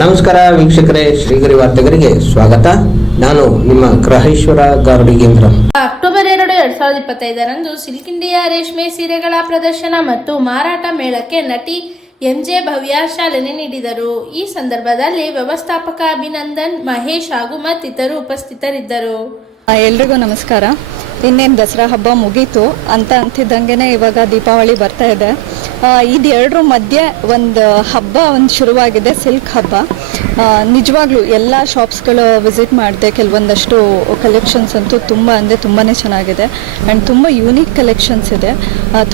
ನಮಸ್ಕಾರ ವೀಕ್ಷಕರೇ ಶ್ರೀಗರಿ ವಾರ್ತೆಗರಿಗೆ ಸ್ವಾಗತ. ನಾನು ನಿಮ್ಮ ಗ್ರಹೇಶ್ವರ ಗಾರುಡಿಗೇಂದ್ರ ಅಕ್ಟೋಬರ್ ಎರಡು ಎರಡ್ ಸಾವಿರದ ಇಪ್ಪತ್ತೈದರಂದು ಸಿಲ್ಕ್ ಇಂಡಿಯಾ ರೇಷ್ಮೆ ಸೀರೆಗಳ ಪ್ರದರ್ಶನ ಮತ್ತು ಮಾರಾಟ ಮೇಳಕ್ಕೆ ನಟಿ ಎಂಜೆ ಭವ್ಯ ಚಾಲನೆ ನೀಡಿದರು. ಈ ಸಂದರ್ಭದಲ್ಲಿ ವ್ಯವಸ್ಥಾಪಕ ಅಭಿನಂದನ್ ಮಹೇಶ್ ಹಾಗೂ ಮತ್ತಿತರರು ಉಪಸ್ಥಿತರಿದ್ದರು. ಎಲ್ರಿಗೂ ನಮಸ್ಕಾರ. ಇನ್ನೇನು ದಸರಾ ಹಬ್ಬ ಮುಗೀತು ಅಂತ ಅಂತಿದ್ದಂಗೆ ಇವಾಗ ದೀಪಾವಳಿ ಬರ್ತಾ ಇದೆ. ಇದು ಎರಡರ ಮಧ್ಯೆ ಒಂದು ಹಬ್ಬ ಒಂದು ಶುರುವಾಗಿದೆ, ಸಿಲ್ಕ್ ಹಬ್ಬ. ನಿಜವಾಗ್ಲೂ ಎಲ್ಲ ಶಾಪ್ಸ್ಗಳು ವಿಸಿಟ್ ಮಾಡಿದೆ, ಕೆಲವೊಂದಷ್ಟು ಕಲೆಕ್ಷನ್ಸ್ ಅಂತೂ ತುಂಬ ಅಂದರೆ ತುಂಬಾ ಚೆನ್ನಾಗಿದೆ. ಆ್ಯಂಡ್ ತುಂಬ ಯೂನಿಕ್ ಕಲೆಕ್ಷನ್ಸ್ ಇದೆ.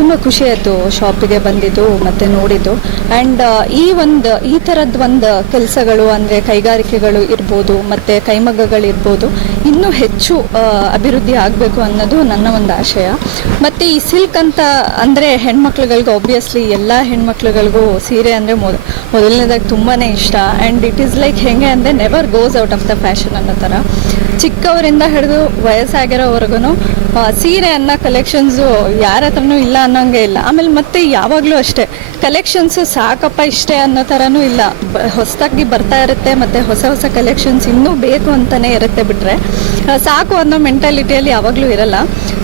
ತುಂಬ ಖುಷಿ ಆಯಿತು ಶಾಪಿಗೆ ಬಂದಿದ್ದು ಮತ್ತು ನೋಡಿದ್ದು. ಆ್ಯಂಡ್ ಈ ಒಂದು, ಈ ಥರದ್ದು ಒಂದು ಕೆಲಸಗಳು ಅಂದರೆ ಕೈಗಾರಿಕೆಗಳು ಇರ್ಬೋದು, ಮತ್ತು ಕೈಮಗ್ಗಗಳಿರ್ಬೋದು, ಇನ್ನೂ ಹೆಚ್ಚು ಅಭಿವೃದ್ಧಿ ಆಗಬೇಕು ಅನ್ನೋದು ನನ್ನ ಒಂದು ಆಶಯ. ಮತ್ತು ಈ ಸಿಲ್ಕ್ ಅಂತ ಅಂದರೆ ಹೆಣ್ಮಕ್ಳುಗಳಿಗೆ ಒಬ್ವಿಯಸ್ಲಿ ಎಲ್ಲ ಹೆಣ್ಮಕ್ಳುಗಳಿಗೂ ಸೀರೆ ಅಂದರೆ ಮೊದ, ಮೊದಲನೇದಾಗಿ ತುಂಬಾ ಇಷ್ಟ. ಆ್ಯಂಡ್ ಇಟ್ ಈಸ್ ಲೈಕ್ ಹೆಂಗೆ ಅಂದರೆ never goes out of the fashion ಅನ್ನೋ ಥರ ಚಿಕ್ಕವರಿಂದ ಹಿಡಿದು ವಯಸ್ಸಾಗಿರೋವರೆಗೂ ಸೀರೆ ಅನ್ನೋ ಕಲೆಕ್ಷನ್ಸು ಯಾರ ಹತ್ರನೂ ಇಲ್ಲ ಅನ್ನೋಂಗೆ ಇಲ್ಲ. ಆಮೇಲೆ ಮತ್ತೆ ಯಾವಾಗಲೂ ಅಷ್ಟೇ ಕಲೆಕ್ಷನ್ಸು ಸಾಕಪ್ಪ ಇಷ್ಟೇ ಅನ್ನೋ ಥರನೂ ಇಲ್ಲ. ಹೊಸದಾಗಿ ಬರ್ತಾ ಇರುತ್ತೆ, ಮತ್ತು ಹೊಸ ಹೊಸ ಕಲೆಕ್ಷನ್ಸ್ ಇನ್ನೂ ಬೇಕು ಅಂತಲೇ ಇರುತ್ತೆ ಬಿಟ್ಟರೆ ಸಾಕು ಅನ್ನೋ ಮೆಂಟಾಲಿಟಿಯಲ್ಲಿ ಯಾವಾಗಲೂ ಇರಲ್ಲ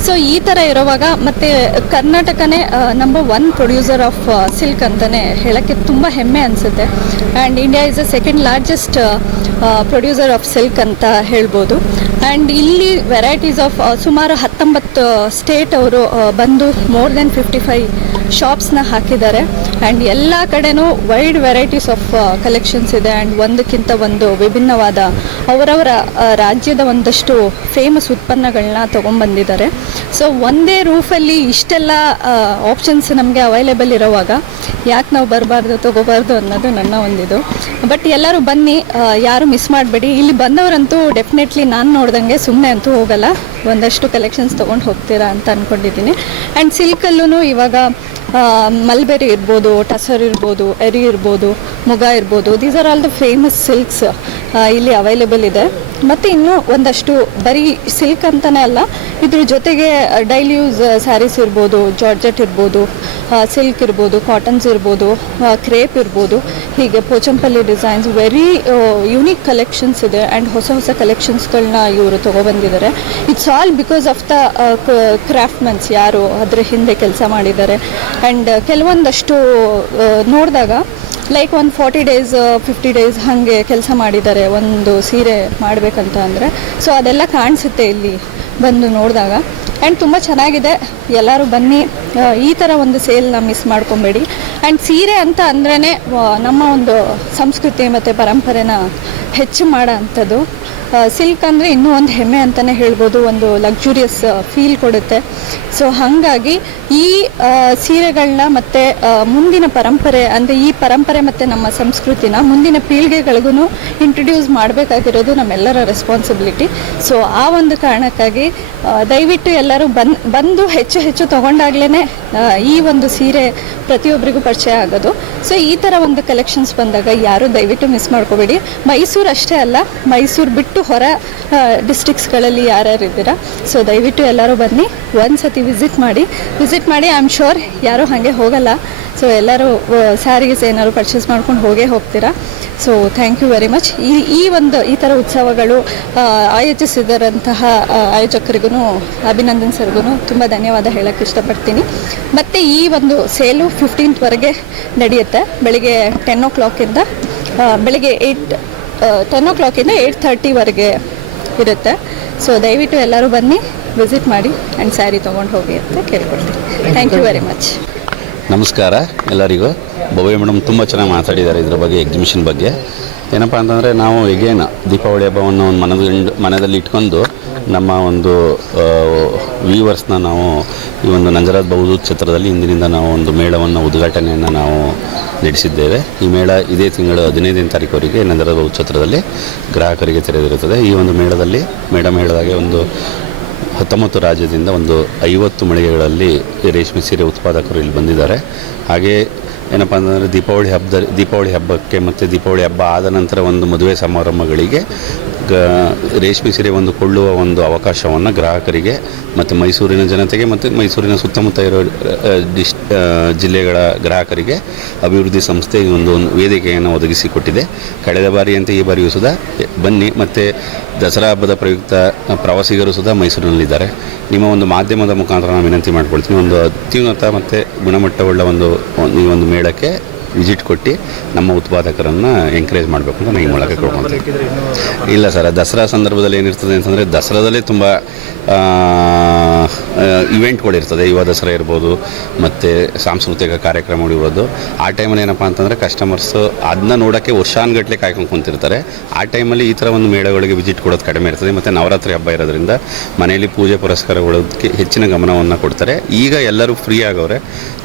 ಸೊ ಈ ಥರ ಇರೋವಾಗ ಮತ್ತು ಕರ್ನಾಟಕನೇ number one producer of silk ಅಂತಲೇ ಹೇಳೋಕ್ಕೆ ತುಂಬ ಹೆಮ್ಮೆ ಅನಿಸುತ್ತೆ. And India is a second largest producer of silk ಅಂತ ಹೇಳ್ಬೋದು. ಆ್ಯಂಡ್ ಇಲ್ಲಿ ವೆರೈಟೀಸ್ ಆಫ್ ಸುಮಾರು ಹತ್ತೊಂಬತ್ತು ಸ್ಟೇಟ್ ಅವರು ಬಂದು ಮೋರ್ ದೆನ್ ಫಿಫ್ಟಿ ಫೈವ್ ಶಾಪ್ಸ್ನ ಹಾಕಿದ್ದಾರೆ. ಆ್ಯಂಡ್ ಎಲ್ಲ ಕಡೆನೂ ವೈಡ್ ವೆರೈಟೀಸ್ ಆಫ್ ಕಲೆಕ್ಷನ್ಸ್ ಇದೆ. ಆ್ಯಂಡ್ ಒಂದಕ್ಕಿಂತ ಒಂದು ವಿಭಿನ್ನವಾದ ಅವರವರ ರಾಜ್ಯದ ಒಂದಷ್ಟು ಫೇಮಸ್ ಉತ್ಪನ್ನಗಳನ್ನ ತೊಗೊಂಬಂದಿದ್ದಾರೆ ಸೊ ಒಂದೇ ರೂಫಲ್ಲಿ ಇಷ್ಟೆಲ್ಲ ಆಪ್ಷನ್ಸ್ ನಮಗೆ ಅವೈಲೇಬಲ್ ಇರೋವಾಗ ಯಾಕೆ ನಾವು ಬರಬಾರ್ದು, ತೊಗೋಬಾರ್ದು ಅನ್ನೋದು ನನ್ನ ಒಂದಿದು. ಬಟ್ ಎಲ್ಲರೂ ಬನ್ನಿ ಯಾರು ಮಿಸ್ ಮಾಡಬೇಡಿ. ಇಲ್ಲಿ ಬಂದವರಂತೂ ಡೆಫಿನೆಟ್ಲಿ ನಾನು ನೋಡ್ದಂಗೆ ಸುಮ್ಮನೆ ಅಂತೂ ಹೋಗಲ್ಲ. ಒಂದಷ್ಟು ಕಲೆಕ್ಷನ್ಸ್ ತೊಗೊಂಡು ಹೋಗ್ತೀರಾ ಅಂತ ಅಂದ್ಕೊಂಡಿದ್ದೀನಿ ಆ್ಯಂಡ್ ಸಿಲ್ಕಲ್ಲೂ ಇವಾಗ ಮಲ್ಬೆರಿ ಇರ್ಬೋದು, ಟಸರ್ ಇರ್ಬೋದು, ಎರಿ ಇರ್ಬೋದು, ಮುಗ ಇರ್ಬೋದು. These are all the famous silks ಇಲ್ಲಿ ಅವೈಲೇಬಲ್ ಇದೆ. ಮತ್ತು ಇನ್ನೂ ಒಂದಷ್ಟು ಬರೀ ಸಿಲ್ಕ್ ಅಂತಲೇ ಅಲ್ಲ, ಇದ್ರ ಜೊತೆಗೆ ಡೈಲಿ ಯೂಸ್ ಸ್ಯಾರೀಸ್ ಇರ್ಬೋದು ಜಾರ್ಜೆಟ್ ಇರ್ಬೋದು ಸಿಲ್ಕ್ ಇರ್ಬೋದು ಕಾಟನ್ಸ್ ಇರ್ಬೋದು ಕ್ರೇಪ್ ಇರ್ಬೋದು, ಹೀಗೆ Pochampally designs very unique collections ಇದೆ ಆ್ಯಂಡ್ ಹೊಸ ಹೊಸ ಕಲೆಕ್ಷನ್ಸ್ಗಳನ್ನ ಇವರು ತೊಗೊಬಂದಿದ್ದಾರೆ. It's all because of the craftsmen ಯಾರು ಅದರ ಹಿಂದೆ ಕೆಲಸ ಮಾಡಿದ್ದಾರೆ. ಆ್ಯಂಡ್ ಕೆಲವೊಂದಷ್ಟು ನೋಡಿದಾಗ ಲೈಕ್ ಒಂದು ಫಾರ್ಟಿ ಡೇಸ್ ಫಿಫ್ಟಿ ಡೇಸ್ ಹಾಗೆ ಕೆಲಸ ಮಾಡಿದ್ದಾರೆ, ಒಂದು ಸೀರೆ ಮಾಡಬೇಕಂತ ಅಂದರೆ. ಸೊ ಅದೆಲ್ಲ ಕಾಣಿಸುತ್ತೆ ಇಲ್ಲಿ, ಬಂದು ನೋಡಿದಾಗ. ಆ್ಯಂಡ್ ತುಂಬ ಚೆನ್ನಾಗಿದೆ. ಎಲ್ಲರೂ ಬನ್ನಿ. ಈ ಥರ ಒಂದು ಸೇಲ್ನ ಮಿಸ್ ಮಾಡ್ಕೊಬೇಡಿ. ಆ್ಯಂಡ್ ಸೀರೆ ಅಂತ ಅಂದ್ರೇ ನಮ್ಮ ಒಂದು ಸಂಸ್ಕೃತಿ ಮತ್ತು ಪರಂಪರೆನ ಹೆಚ್ಚು ಮಾಡೋ ಅಂಥದ್ದು ಸಿಲ್ಕ್ ಅಂದರೆ ಇನ್ನೂ ಒಂದು ಹೆಮ್ಮೆ ಅಂತಲೇ ಹೇಳ್ಬೋದು, ಒಂದು ಲಕ್ಸುರಿಯಸ್ ಫೀಲ್ ಕೊಡುತ್ತೆ. ಸೊ ಹಾಗಾಗಿ ಈ ಸೀರೆಗಳನ್ನ ಮತ್ತು ಮುಂದಿನ ಪರಂಪರೆ, ಅಂದರೆ ಈ ಪರಂಪರೆ ಮತ್ತು ನಮ್ಮ ಸಂಸ್ಕೃತಿನ ಮುಂದಿನ ಪೀಳಿಗೆಗಳಿಗೂ ಇಂಟ್ರೊಡ್ಯೂಸ್ ಮಾಡಬೇಕಾಗಿರೋದು ನಮ್ಮೆಲ್ಲರ ರೆಸ್ಪಾನ್ಸಿಬಿಲಿಟಿ ಸೊ ಆ ಒಂದು ಕಾರಣಕ್ಕಾಗಿ ದಯವಿಟ್ಟು ಎಲ್ಲರೂ ಬಂದು ಹೆಚ್ಚು ಹೆಚ್ಚು ತೊಗೊಂಡಾಗ್ಲೇ ಈ ಒಂದು ಸೀರೆ ಪ್ರತಿಯೊಬ್ಬರಿಗೂ ಪರಿಚಯ ಆಗೋದು. ಸೊ ಈ ಥರ ಒಂದು ಕಲೆಕ್ಷನ್ಸ್ ಬಂದಾಗ ಯಾರೂ ದಯವಿಟ್ಟು ಮಿಸ್ ಮಾಡ್ಕೋಬೇಡಿ. ಮೈಸೂರು ಅಷ್ಟೇ ಅಲ್ಲ, ಮೈಸೂರು ಬಿಟ್ಟು ಹೊರ ಡಿಸ್ಟಿಕ್ಸ್ಗಳಲ್ಲಿ ಯಾರ್ಯಾರು ಇದ್ದೀರಾ? ಸೊ ದಯವಿಟ್ಟು ಎಲ್ಲರೂ ಬನ್ನಿ ಒಂದು ಸತಿ ವಿಸಿಟ್ ಮಾಡಿ. ವಿಸಿಟ್ ಮಾಡಿ ಐ ಆಮ್ ಶೋರ್ ಯಾರೂ ಹಾಗೆ ಹೋಗಲ್ಲ. ಸೊ ಎಲ್ಲರೂ ಸ್ಯಾರೀಸ್ ಏನಾದ್ರು ಪರ್ಚೇಸ್ ಮಾಡ್ಕೊಂಡು ಹೋಗೇ ಹೋಗ್ತೀರಾ? So thank you very much ಈ ಈ ಒಂದು, ಈ ಥರ ಉತ್ಸವಗಳು ಆಯೋಜಿಸಿದರಂತಹ ಆಯೋಜಕರಿಗೂ ಅಭಿನಂದನ್ ಸರ್ಗೂ ತುಂಬ ಧನ್ಯವಾದ ಹೇಳೋಕ್ಕೆ ಇಷ್ಟಪಡ್ತೀನಿ. ಮತ್ತು ಈ ಒಂದು ಸೇಲು ಫಿಫ್ಟೀನ್ತ್ವರೆಗೆ ನಡೆಯುತ್ತೆ. ಬೆಳಿಗ್ಗೆ ಟೆನ್ ಓ ಕ್ಲಾಕಿಂದ ಬೆಳಿಗ್ಗೆ ಏಯ್ಟ್ ಟೆನ್ ಓ ಕ್ಲಾಕಿಂದ ಏಯ್ಟ್ ಥರ್ಟಿವರೆಗೆ ಇರುತ್ತೆ. ಸೊ ದಯವಿಟ್ಟು ಎಲ್ಲರೂ ಬನ್ನಿ ವಿಸಿಟ್ ಮಾಡಿ ಆ್ಯಂಡ್ ಸ್ಯಾರಿ ತೊಗೊಂಡು ಹೋಗಿ ಅಂತ ಕೇಳ್ಕೊಳ್ತೀನಿ. ಥ್ಯಾಂಕ್ ಯು ವೆರಿ ಮಚ್ ನಮಸ್ಕಾರ ಎಲ್ಲರಿಗೂ. ಭವ್ಯ ಮೇಡಮ್ ತುಂಬ ಚೆನ್ನಾಗಿ ಮಾತಾಡಿದ್ದಾರೆ ಇದ್ರ ಬಗ್ಗೆ ಎಕ್ಸಿಬಿಷನ್ ಬಗ್ಗೆ. ಏನಪ್ಪ ಅಂತಂದರೆ ನಾವು ಈಗೇನು ದೀಪಾವಳಿ ಹಬ್ಬವನ್ನು ಒಂದು ಮನದ ಮನದಲ್ಲಿ ಇಟ್ಕೊಂಡು ನಮ್ಮ ಒಂದು ವೀವರ್ಸ್ನ ನಾವು ಈ ಒಂದು ನಂಜರಾಜ್ ಬಹುದು ಕ್ಷೇತ್ರದಲ್ಲಿ ಇಂದಿನಿಂದ ನಾವು ಒಂದು ಮೇಳವನ್ನು, ಉದ್ಘಾಟನೆಯನ್ನು ನಾವು ನಡೆಸಿದ್ದೇವೆ. ಈ ಮೇಳ ಇದೇ ತಿಂಗಳು ಹದಿನೈದನೇ ತಾರೀಕುವರೆಗೆ ನಂಜರಾಜ್ ಬಹುದು ಕ್ಷೇತ್ರದಲ್ಲಿ ಗ್ರಾಹಕರಿಗೆ ತೆರೆದಿರುತ್ತದೆ. ಈ ಒಂದು ಮೇಳದಲ್ಲಿ ಮೇಡಮ್ ಹೇಳಿದಾಗೆ ಒಂದು ಹತ್ತೊಂಬತ್ತು ರಾಜ್ಯದಿಂದ ಒಂದು ಐವತ್ತು ಮಳಿಗೆಗಳಲ್ಲಿ ರೇಷ್ಮೆ ಸೀರೆ ಉತ್ಪಾದಕರು ಇಲ್ಲಿ ಬಂದಿದ್ದಾರೆ. ಹಾಗೆ ಏನಪ್ಪ ಅಂತಂದರೆ ದೀಪಾವಳಿ ಹಬ್ಬದ, ದೀಪಾವಳಿ ಹಬ್ಬಕ್ಕೆ ಮತ್ತು ದೀಪಾವಳಿ ಹಬ್ಬ ಆದ ನಂತರ ಒಂದು ಮದುವೆ ಸಮಾರಂಭಗಳಿಗೆ ಗ, ರೇಷ್ಮೆ ಸೀರೆ ಒಂದು ಕೊಳ್ಳುವ ಒಂದು ಅವಕಾಶವನ್ನು ಗ್ರಾಹಕರಿಗೆ ಮತ್ತು ಮೈಸೂರಿನ ಜನತೆಗೆ ಮತ್ತು ಮೈಸೂರಿನ ಸುತ್ತಮುತ್ತ ಇರೋ ಡಿಸ್ ಜಿಲ್ಲೆಗಳ ಗ್ರಾಹಕರಿಗೆ ಅಭಿವೃದ್ಧಿ ಸಂಸ್ಥೆ ಈ ಒಂದು ಒಂದು ವೇದಿಕೆಯನ್ನು ಒದಗಿಸಿಕೊಟ್ಟಿದೆ. ಕಳೆದ ಬಾರಿಯಂತೆ ಈ ಬಾರಿಯೂ ಸುಧಾ ಬನ್ನಿ ಮತ್ತು ದಸರಾ ಹಬ್ಬದ ಪ್ರಯುಕ್ತ ಪ್ರವಾಸಿಗರು ಸುಧಾ ಮೈಸೂರಿನಲ್ಲಿದ್ದಾರೆ. ನಿಮ್ಮ ಒಂದು ಮಾಧ್ಯಮದ ಮುಖಾಂತರ ನಾನು ವಿನಂತಿ ಮಾಡ್ಕೊಳ್ತೀನಿ. ಒಂದು ಅತ್ಯುನ್ನತ ಮತ್ತು ಗುಣಮಟ್ಟವುಳ್ಳ ಒಂದು- ಈ ಒಂದು ಮೇಳಕ್ಕೆ ವಿಸಿಟ್ ಕೊಟ್ಟು ನಮ್ಮ ಉತ್ಪಾದಕರನ್ನು ಎಂಕರೇಜ್ ಮಾಡಬೇಕು ಅಂತ ನಾನು ಈ ಮೂಲಕ ಇಲ್ಲ ಸರ್, ದಸರಾ ಸಂದರ್ಭದಲ್ಲಿ ಏನಿರ್ತದೆ ಅಂತಂದರೆ ದಸರಾದಲ್ಲೇ ತುಂಬ ಇವೆಂಟ್ಗಳಿರ್ತದೆ ಯುವ ದಸರಾ ಇರ್ಬೋದು, ಮತ್ತು ಸಾಂಸ್ಕೃತಿಕ ಕಾರ್ಯಕ್ರಮಗಳು ಇರೋದು ಆ ಟೈಮಲ್ಲಿ ಏನಪ್ಪ ಅಂತಂದರೆ ಕಸ್ಟಮರ್ಸು ಅದನ್ನ ನೋಡೋಕ್ಕೆ ವರ್ಷಾನುಗಟ್ಟಲೆ ಕಾಯ್ಕೊಂಡು ಕುಂತಿರ್ತಾರೆ. ಆ ಟೈಮಲ್ಲಿ ಈ ಥರ ಒಂದು ಮೇಳಗಳಿಗೆ ವಿಸಿಟ್ ಕೊಡೋದು ಕಡಿಮೆ ಇರ್ತದೆ. ಮತ್ತು ನವರಾತ್ರಿ ಹಬ್ಬ ಇರೋದ್ರಿಂದ ಮನೆಯಲ್ಲಿ ಪೂಜೆ ಪುರಸ್ಕಾರಗಳಕ್ಕೆ ಹೆಚ್ಚಿನ ಗಮನವನ್ನು ಕೊಡ್ತಾರೆ. ಈಗ ಎಲ್ಲರೂ ಫ್ರೀ ಆಗವ್ರೆ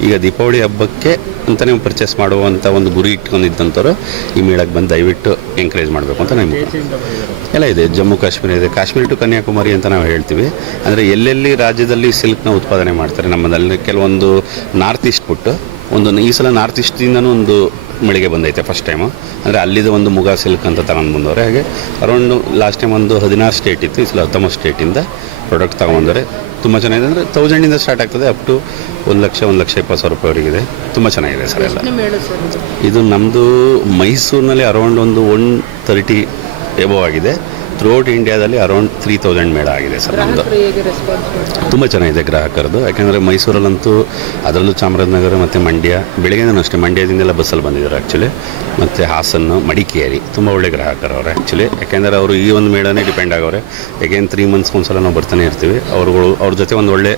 ಈಗ ದೀಪಾವಳಿ ಹಬ್ಬಕ್ಕೆ ಅಂತಲೇ ಪರ್ಚೇಸ್ ಮಾಡುವಂಥ ಒಂದು ಗುರಿ ಇಟ್ಕೊಂಡಿದ್ದಂಥವ್ರು ಈ ಮೇಳಕ್ಕೆ ಬಂದು ದಯವಿಟ್ಟು ಎಂಕರೇಜ್ ಮಾಡಬೇಕು ಅಂತ ನಾನು ಎಲ್ಲ ಇದೆ. ಜಮ್ಮು ಕಾಶ್ಮೀರ ಇದೆ. ಕಾಶ್ಮೀರ ಟು ಕನ್ಯಾಕುಮಾರಿ ಅಂತ ನಾವು ಹೇಳ್ತೀವಿ. ಅಂದರೆ ಎಲ್ಲೆಲ್ಲಿ ರಾಜ್ಯದಲ್ಲಿ ಸಿಲ್ಕ್ನ ಉತ್ಪಾದನೆ ಮಾಡ್ತಾರೆ ನಮ್ಮದಲ್ಲಿ ಕೆಲವೊಂದು ನಾರ್ತ್ ಈಸ್ಟ್ ಬಿಟ್ಟು ಒಂದು ಈ ಸಲ ನಾರ್ತ್ ಈಸ್ಟಿಂದನೂ ಒಂದು ಮಳಿಗೆ ಬಂದೈತೆ ಫಸ್ಟ್ ಟೈಮು ಅಂದರೆ ಅಲ್ಲಿದು ಒಂದು ಮುಗ ಸಿಲ್ಕ್ ಅಂತ ತಗೊಂಡು ಬಂದವ್ರೆ. ಹಾಗೆ ಅರೌಂಡು ಲಾಸ್ಟ್ ಟೈಮ್ ಒಂದು ಹದಿನಾರು ಸ್ಟೇಟ್ ಇತ್ತು ಈ ಸಲ ಹತ್ತೊಂಬತ್ತು ಸ್ಟೇಟಿಂದ ಪ್ರಾಡಕ್ಟ್ ತೊಗೊಂಬಂದರೆ ತುಂಬ ಚೆನ್ನಾಗಿದೆ. ಅಂದರೆ ತೌಸಂಡಿಂದ ಸ್ಟಾರ್ಟ್ ಆಗ್ತದೆ ಅಪ್ ಟು ಒಂದು ಲಕ್ಷ ಒಂದು ಲಕ್ಷ ಇಪ್ಪತ್ತು ಸಾವಿರ ರೂಪಾಯಿವರೆಗಿದೆ ತುಂಬ ಚೆನ್ನಾಗಿದೆ ಸರ್ ಎಲ್ಲ. ಇದು? ನಮ್ಮದು ಮೈಸೂರಿನಲ್ಲಿ ಅರೌಂಡ್ ಒಂದು ಒನ್ ತರ್ಟಿ ಎಬೋ ಆಗಿದೆ. ಥ್ರೂಔಟ್ ಇಂಡಿಯಾದಲ್ಲಿ ಅರೌಂಡ್ ತ್ರೀ ತೌಸಂಡ್ ಮೇಳ ಆಗಿದೆ ಸರ್ ನಮ್ಮದು ತುಂಬ ಚೆನ್ನಾಗಿದೆ ಗ್ರಾಹಕರದ್ದು. ಯಾಕೆಂದರೆ ಮೈಸೂರಲ್ಲಂತೂ ಅದರಲ್ಲೂ ಚಾಮರಾಜನಗರ ಮತ್ತು ಮಂಡ್ಯ ಬೆಳಗ್ಗೆನೂ ಅಷ್ಟೇ ಮಂಡ್ಯದಿಂದೆಲ್ಲ ಬಸ್ಸಲ್ಲಿ ಬಂದಿದ್ದಾರೆ ಆ್ಯಕ್ಚುಲಿ ಮತ್ತು ಹಾಸನ ಮಡಿಕೇರಿ ತುಂಬ ಒಳ್ಳೆ ಗ್ರಾಹಕರು ಅವರು ಆ್ಯಕ್ಚುಲಿ ಯಾಕೆಂದರೆ ಅವರು ಈ ಒಂದು ಮೇಳನೇ ಡಿಪೆಂಡ್ ಆಗವ್ರೆ. ಯಾಕೆಂದ್ರೆ ತ್ರೀ ಮಂತ್ಸ್ಗೆ ಒಂದ್ಸಲ ನಾವು ಬರ್ತಾನೆ ಇರ್ತೀವಿ. ಅವ್ರುಗಳು ಅವ್ರ ಜೊತೆ ಒಂದು ಒಳ್ಳೆ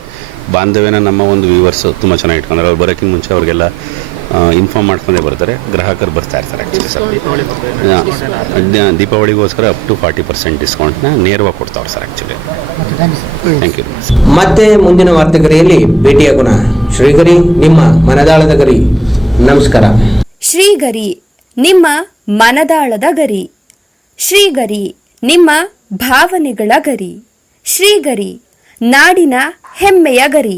ಬಾಂಧವ್ಯನ ನಮ್ಮ ಒಂದು ವ್ಯೂವರ್ಸ್ ತುಂಬ ಚೆನ್ನಾಗಿ ಇಟ್ಕೊಂಡ್ರೆ. ಅವ್ರು ಬರೋಕ್ಕಿಂತ ಮುಂಚೆ ಅವ್ರಿಗೆಲ್ಲ ಇನ್ಫಾರ್ಮ್ ಮಾಡ್ಕೊಂಡೇ ಬರ್ತಾರೆ. ಗ್ರಾಹಕರು ಬರ್ತಾ ಇರ್ತಾರೆ ಆ್ಯಕ್ಚುಲಿ ಸರ್. ದೀಪಾವಳಿಗೋಸ್ಕರ ಅಪ್ ಟು ಫಾರ್ಟಿ ಪರ್ಸೆಂಟ್ ಡಿಸ್ಕೌಂಟ್ನ ನೇರವಾಗಿ ಕೊಡ್ತಾವ್ರೆ ಸರ್ ಆ್ಯಕ್ಚುಲಿ ಥ್ಯಾಂಕ್ ಯು ಮತ್ತೆ ಮುಂದಿನ ವಾರ್ತೆಗರಿಯಲ್ಲಿ ಭೇಟಿಯಾಗೋಣ ಶ್ರೀಗರಿ ನಿಮ್ಮ ಮನದಾಳದ ಗರಿ. ನಮಸ್ಕಾರ. ಶ್ರೀಗರಿ ನಿಮ್ಮ ಮನದಾಳದ ಗರಿ. ಶ್ರೀಗರಿ ನಿಮ್ಮ ಭಾವನೆಗಳ ಗರಿ. ಶ್ರೀಗರಿ ನಾಡಿನ ಹೆಮ್ಮೆಯ ಗರಿ.